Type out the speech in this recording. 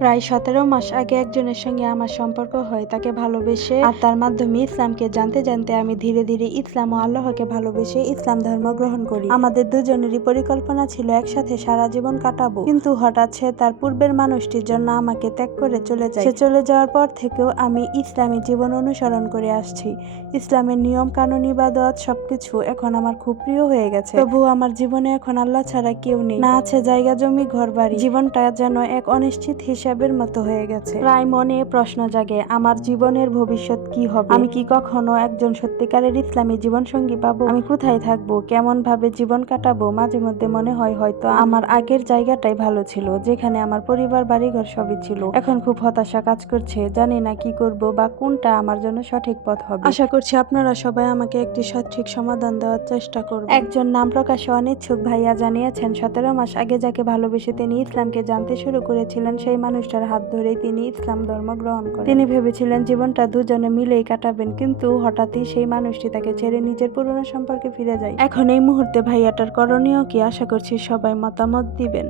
প্রায় 17 মাস আগে একজনের সঙ্গে আমার সম্পর্ক হয়, তাকে ভালোবেসে আর তার মাধ্যমে ইসলামকে জানতে জানতে আমি ধীরে ধীরে ইসলাম ও আল্লাহকে ভালোবেসে ইসলাম ধর্ম গ্রহণ করি। আমাদের দুজনেরই পরিকল্পনা ছিল একসাথে সারা জীবন কাটাবো, কিন্তু হঠাৎ সে তার পূর্বের মানুষটির জন্য আমাকে ত্যাগ করে চলে যায়। সে চলে যাওয়ার পর থেকেও আমি ইসলামী জীবন অনুসরণ করে আসছি। ইসলামের নিয়ম কানুন ইবাদত সবকিছু এখন আমার খুব প্রিয় হয়ে গেছে। তবুও আমার জীবনে এখন আল্লাহ ছাড়া কেউ নেই, না আছে জায়গা জমি ঘর বাড়ি। জীবনটা যেন এক অনিশ্চিত হিসাবের মতো হয়ে গেছে। প্রায় মনে প্রশ্ন জাগে, আমার জীবনের ভবিষ্যৎ কি হবে? আমি কি কখনো একজন সত্যিকারের ইসলামী জীবন সঙ্গী পাবো? আমি কোথায় থাকবো, কেমন ভাবে জীবন কাটাবো? মাঝে মধ্যে মনে হয় হয়তো আমার আগের জায়গাটাই ভালো ছিল, যেখানে আমার পরিবার বাড়িঘর সবই ছিল। এখন খুব হতাশা কাজ করছে, জানি না কি করব বা কোনটা আমার জন্য সঠিক পথ হবে। আশা করছি আপনারা সবাই আমাকে একটি সঠিক সমাধান দেওয়ার চেষ্টা করবেন। একজন নাম প্রকাশে অনিচ্ছুক ভাইয়া জানিয়েছেন, 17 মাস আগে যাকে ভালোবেসে তিনি ইসলামকে জানতে শুরু করেছিলেন, সেই মানুষটার হাত ধরেই তিনি ইসলাম ধর্ম গ্রহণ করেন। তিনি ভেবেছিলেন জীবনটা দুজনে মিলেই কাটাবেন, কিন্তু হঠাৎই সেই মানুষটি তাকে ছেড়ে নিজের পুরনো সম্পর্কে ফিরে যায়। এখন এই মুহূর্তে ভাইয়াটার করণীয় কি? আশা করছি সবাই মতামত দিবেন।